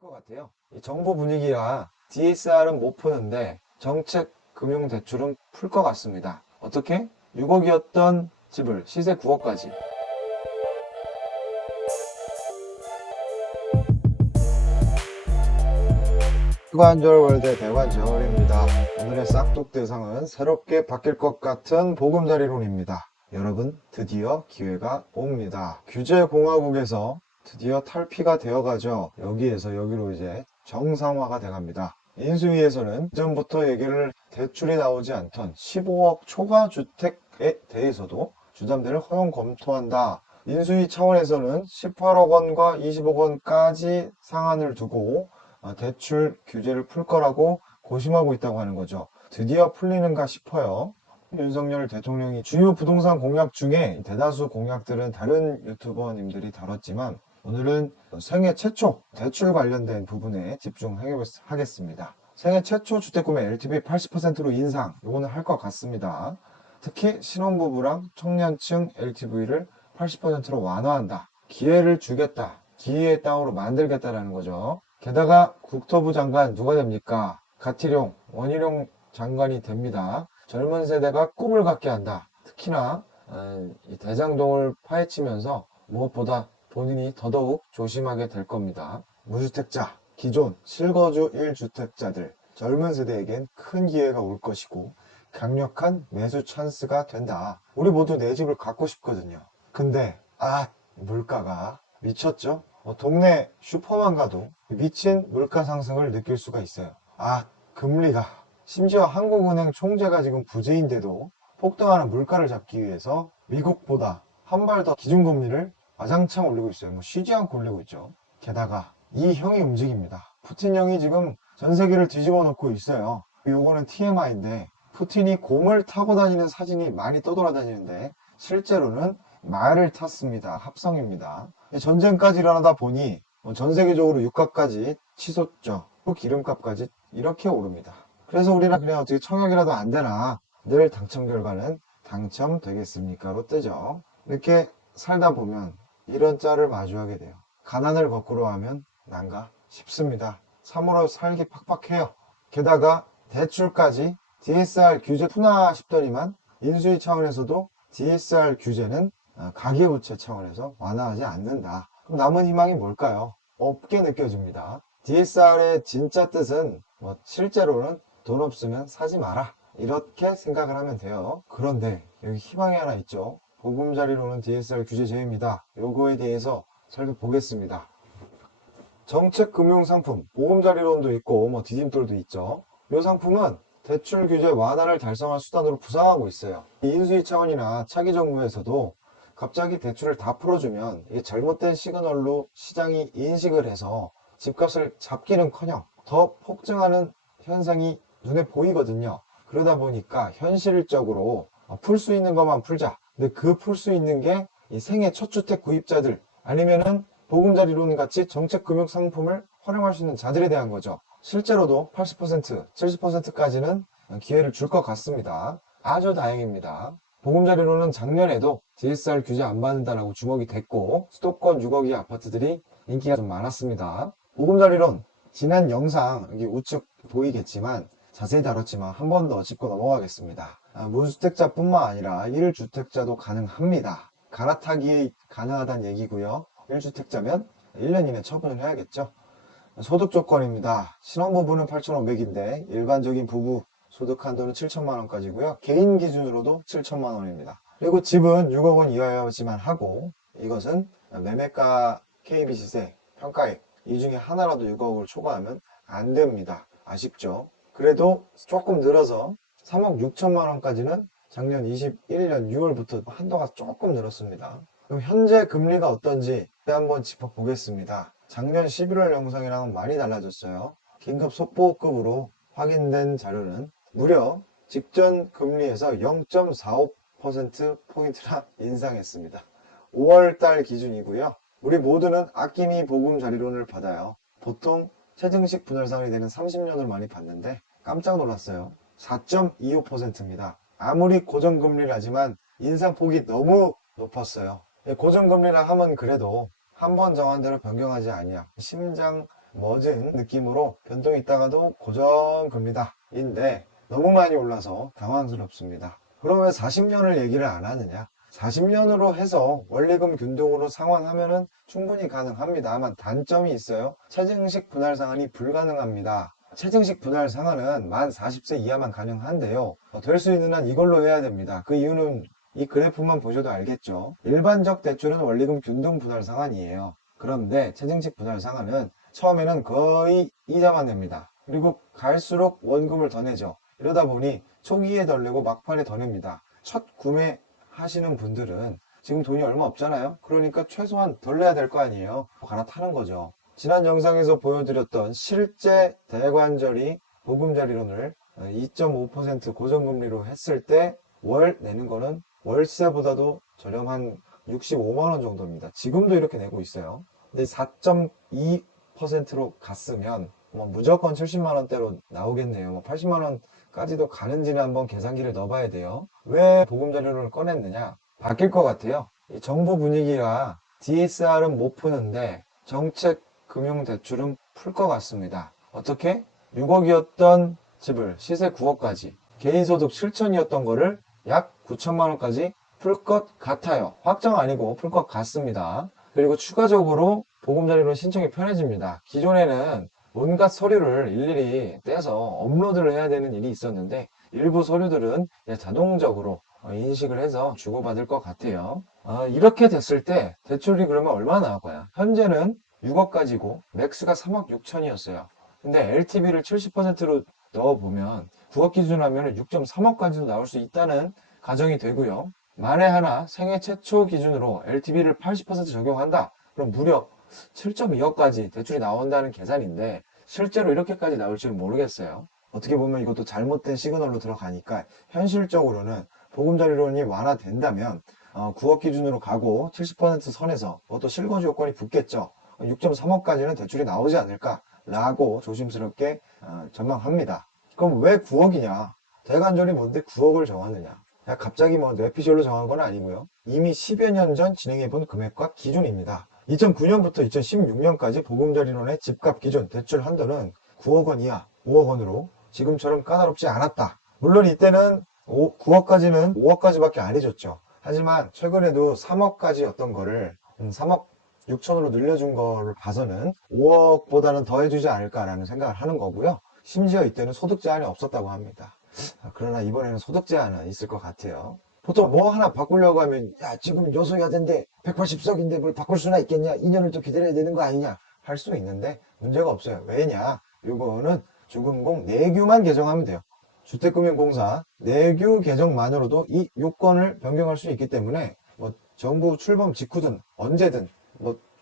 것 같아요. 이 정부 분위기라 DSR은 못 푸는데 정책 금융대출은 풀 것 같습니다. 어떻게? 6억이었던 집을 시세 9억까지. 대관절 월드 대관절입니다. 오늘의 싹둑 대상은 새롭게 바뀔 것 같은 보금자리론입니다. 여러분, 드디어 기회가 옵니다. 규제공화국에서 드디어 탈피가 되어가죠. 여기에서 여기로 이제 정상화가 돼갑니다. 인수위에서는 이전부터 얘기를 대출이 나오지 않던 15억 초과 주택에 대해서도 주담대를 허용 검토한다. 인수위 차원에서는 18억 원과 20억 원까지 상한을 두고 대출 규제를 풀 거라고 고심하고 있다고 하는 거죠. 드디어 풀리는가 싶어요. 윤석열 대통령이 주요 부동산 공약 중에 대다수 공약들은 다른 유튜버님들이 다뤘지만 오늘은 생애 최초 대출 관련된 부분에 집중하겠습니다. 생애 최초 주택구매 LTV 80%로 인상, 이거는 할 것 같습니다. 특히 신혼부부랑 청년층 LTV를 80%로 완화한다. 기회를 주겠다. 기회의 땅으로 만들겠다라는 거죠. 게다가 국토부 장관 누가 됩니까? 가티룡, 원희룡 장관이 됩니다. 젊은 세대가 꿈을 갖게 한다. 특히나 이 대장동을 파헤치면서 무엇보다 본인이 더더욱 조심하게 될 겁니다. 무주택자, 기존 실거주 1주택자들, 젊은 세대에겐 큰 기회가 올 것이고 강력한 매수 찬스가 된다. 우리 모두 내 집을 갖고 싶거든요. 근데 물가가 미쳤죠? 동네 슈퍼만 가도 미친 물가 상승을 느낄 수가 있어요. 금리가, 심지어 한국은행 총재가 지금 부재인데도 폭등하는 물가를 잡기 위해서 미국보다 한 발 더 기준금리를 와장창 올리고 있어요. 쉬지 않고 올리고 있죠. 게다가 이 형이 움직입니다. 푸틴 형이 지금 전 세계를 뒤집어 놓고 있어요. 요거는 TMI인데 푸틴이 곰을 타고 다니는 사진이 많이 떠돌아다니는데 실제로는 말을 탔습니다. 합성입니다. 전쟁까지 일어나다 보니 전 세계적으로 유가까지 치솟죠. 기름값까지 이렇게 오릅니다. 그래서 우리는 그냥 어떻게 청약이라도 안 되나, 늘 당첨 결과는 당첨되겠습니까로 뜨죠. 이렇게 살다 보면 이런 짤을 마주하게 돼요. 가난을 거꾸로 하면 난가 싶습니다. 참으로 살기 팍팍해요. 게다가 대출까지 DSR 규제 푸나 싶더니만 인수위 차원에서도 DSR 규제는 가계부채 차원에서 완화하지 않는다. 그럼 남은 희망이 뭘까요? 없게 느껴집니다. DSR의 진짜 뜻은 실제로는 돈 없으면 사지 마라, 이렇게 생각을 하면 돼요. 그런데 여기 희망이 하나 있죠. 보금자리론은 DSR 규제 제외입니다. 요거에 대해서 살펴보겠습니다. 정책금융상품, 보금자리론도 있고 디딤돌도 있죠. 이 상품은 대출 규제 완화를 달성할 수단으로 부상하고 있어요. 인수위 차원이나 차기 정부에서도 갑자기 대출을 다 풀어주면 이게 잘못된 시그널로 시장이 인식을 해서 집값을 잡기는커녕 더 폭증하는 현상이 눈에 보이거든요. 그러다 보니까 현실적으로 풀 수 있는 것만 풀자. 근데 그 풀 수 있는 게 이 생애 첫 주택 구입자들, 아니면은 보금자리론 같이 정책금융 상품을 활용할 수 있는 자들에 대한 거죠. 실제로도 80%, 70%까지는 기회를 줄 것 같습니다. 아주 다행입니다. 보금자리론은 작년에도 DSR 규제 안 받는다라고 주목이 됐고 수도권 6억의 아파트들이 인기가 좀 많았습니다. 보금자리론 지난 영상 여기 우측 보이겠지만 자세히 다뤘지만 한 번 더 짚고 넘어가겠습니다. 무주택자뿐만 아니라 1주택자도 가능합니다. 갈아타기 가능하다는 얘기고요. 1주택자면 1년 이내 처분을 해야겠죠. 소득 조건입니다. 신혼부부는 8,500인데 일반적인 부부 소득 한도는 7천만 원까지고요. 개인 기준으로도 7천만 원입니다. 그리고 집은 6억 원 이하여야지만 하고, 이것은 매매가 KB시세 평가액 이 중에 하나라도 6억을 초과하면 안 됩니다. 아쉽죠? 그래도 조금 늘어서 3억 6천만 원까지는 작년 21년 6월부터 한도가 조금 늘었습니다. 그럼 현재 금리가 어떤지 한번 짚어보겠습니다. 작년 11월 영상이랑은 많이 달라졌어요. 긴급 속보급으로 확인된 자료는 무려 직전 금리에서 0.45%포인트나 인상했습니다. 5월달 기준이고요. 우리 모두는 아낌이 보금자리론을 받아요. 보통 최증식 분할상환이 되는 30년을 많이 받는데 깜짝 놀랐어요. 4.25%입니다. 아무리 고정금리라지만 인상폭이 너무 높았어요. 고정금리라 하면 그래도 한 번 정한 대로 변경하지 아니야. 심장 멎은 느낌으로 변동이 있다가도 고정금리다인데 너무 많이 올라서 당황스럽습니다. 그럼 왜 40년을 얘기를 안 하느냐? 40년으로 해서 원리금 균등으로 상환하면은 충분히 가능합니다. 다만 단점이 있어요. 체증식 분할 상환이 불가능합니다. 체증식 분할 상환은 만 40세 이하만 가능한데요. 될 수 있는 한 이걸로 해야 됩니다. 그 이유는 이 그래프만 보셔도 알겠죠. 일반적 대출은 원리금 균등 분할 상환이에요. 그런데 체증식 분할 상환은 처음에는 거의 이자만 냅니다. 그리고 갈수록 원금을 더 내죠. 이러다 보니 초기에 덜 내고 막판에 더 냅니다. 첫 구매 하시는 분들은 지금 돈이 얼마 없잖아요. 그러니까 최소한 덜 내야 될 거 아니에요. 갈아타는 거죠. 지난 영상에서 보여드렸던 실제 대관절이 보금자리론을 2.5% 고정금리로 했을 때 월 내는 거는 월세보다도 저렴한 65만원 정도입니다. 지금도 이렇게 내고 있어요. 근데 4.2%로 갔으면 무조건 70만원대로 나오겠네요. 80만원까지도 가는지는 한번 계산기를 넣어봐야 돼요. 왜 보금자리론을 꺼냈느냐? 바뀔 것 같아요. 이 정부 분위기가 DSR은 못 푸는데 정책 금융대출은 풀 것 같습니다. 어떻게? 6억이었던 집을 시세 9억까지, 개인소득 7천이었던 거를 약 9천만원까지 풀 것 같아요. 확정 아니고 풀 것 같습니다. 그리고 추가적으로 보금자리론 신청이 편해집니다. 기존에는 온갖 서류를 일일이 떼서 업로드를 해야 되는 일이 있었는데 일부 서류들은 자동적으로 인식을 해서 주고받을 것 같아요. 이렇게 됐을 때 대출이 그러면 얼마나 나올 거야? 현재는 6억까지고 맥스가 3억 6천이었어요. 근데 LTV를 70%로 넣어보면 9억 기준 하면 6.3억까지도 나올 수 있다는 가정이 되고요. 만에 하나 생애 최초 기준으로 LTV를 80% 적용한다. 그럼 무려 7.2억까지 대출이 나온다는 계산인데 실제로 이렇게까지 나올지는 모르겠어요. 어떻게 보면 이것도 잘못된 시그널로 들어가니까 현실적으로는 보금자리론이 완화된다면 9억 기준으로 가고 70% 선에서 또 실거주 요건이 붙겠죠. 6.3억까지는 대출이 나오지 않을까라고 조심스럽게 전망합니다. 그럼 왜 9억이냐? 대관절이 뭔데 9억을 정하느냐? 갑자기 뇌피셜로 정한 건 아니고요. 이미 10여 년 전 진행해본 금액과 기준입니다. 2009년부터 2016년까지 보금자리론의 집값 기준 대출 한도는 9억 원 이하, 5억 원으로 지금처럼 까다롭지 않았다. 물론 이때는 9억까지는 5억까지밖에 안 해줬죠. 하지만 최근에도 3억까지였던 거를 3억 6천으로 늘려준 거를 봐서는 5억보다는 더 해주지 않을까라는 생각을 하는 거고요. 심지어 이때는 소득 제한이 없었다고 합니다. 그러나 이번에는 소득 제한은 있을 것 같아요. 보통 뭐 하나 바꾸려고 하면 야 지금 여소야대인데 180석인데 뭘 바꿀 수나 있겠냐, 2년을 또 기다려야 되는 거 아니냐 할 수 있는데 문제가 없어요. 왜냐, 이거는 주금공 내규만 개정하면 돼요. 주택금융공사 내규 개정만으로도 이 요건을 변경할 수 있기 때문에 정부 출범 직후든 언제든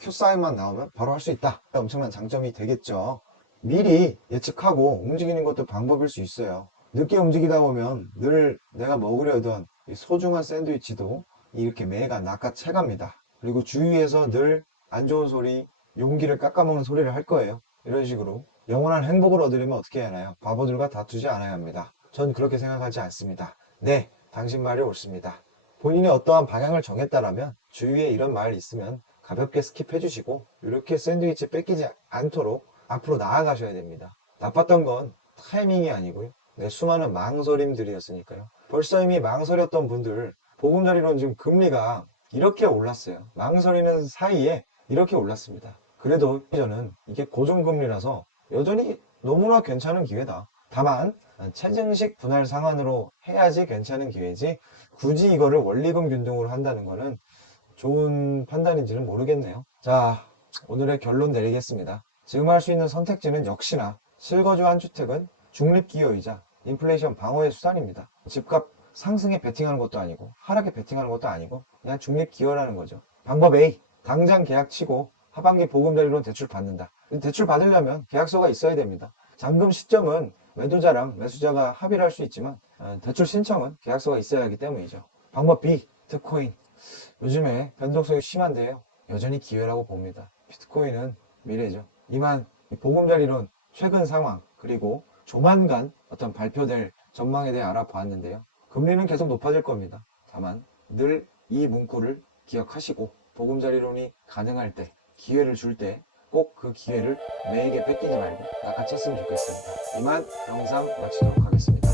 큐사인만 나오면 바로 할 수 있다. 엄청난 장점이 되겠죠. 미리 예측하고 움직이는 것도 방법일 수 있어요. 늦게 움직이다 보면 늘 내가 먹으려던 소중한 샌드위치도 이렇게 매가 낚아채갑니다. 그리고 주위에서 늘 안 좋은 소리, 용기를 깎아먹는 소리를 할 거예요. 이런 식으로 영원한 행복을 얻으려면 어떻게 해야 하나요? 바보들과 다투지 않아야 합니다. 전 그렇게 생각하지 않습니다. 네, 당신 말이 옳습니다. 본인이 어떠한 방향을 정했다라면 주위에 이런 말이 있으면 가볍게 스킵해 주시고 이렇게 샌드위치 뺏기지 않도록 앞으로 나아가셔야 됩니다. 나빴던 건 타이밍이 아니고요. 수많은 망설임들이었으니까요. 벌써 이미 망설였던 분들, 보금자리론 지금 금리가 이렇게 올랐어요. 망설이는 사이에 이렇게 올랐습니다. 그래도 저는 이게 고정금리라서 여전히 너무나 괜찮은 기회다. 다만 체증식 분할 상환으로 해야지 괜찮은 기회지 굳이 이거를 원리금 균등으로 한다는 거는 좋은 판단인지는 모르겠네요. 자, 오늘의 결론 내리겠습니다. 지금 할 수 있는 선택지는 역시나 실거주 한 주택은 중립기여이자 인플레이션 방어의 수단입니다. 집값 상승에 베팅하는 것도 아니고 하락에 베팅하는 것도 아니고 그냥 중립기여라는 거죠. 방법 A, 당장 계약 치고 하반기 보금자리론 대출 받는다. 대출 받으려면 계약서가 있어야 됩니다. 잔금 시점은 매도자랑 매수자가 합의를 할 수 있지만 대출 신청은 계약서가 있어야 하기 때문이죠. 방법 B, 비트코인. 요즘에 변동성이 심한데요. 여전히 기회라고 봅니다. 비트코인은 미래죠. 이만 보금자리론 최근 상황 그리고 조만간 어떤 발표될 전망에 대해 알아보았는데요. 금리는 계속 높아질 겁니다. 다만 늘 이 문구를 기억하시고 보금자리론이 가능할 때, 기회를 줄 때 꼭 그 기회를 매에게 뺏기지 말고 낚아챘으면 좋겠습니다. 이만 영상 마치도록 하겠습니다.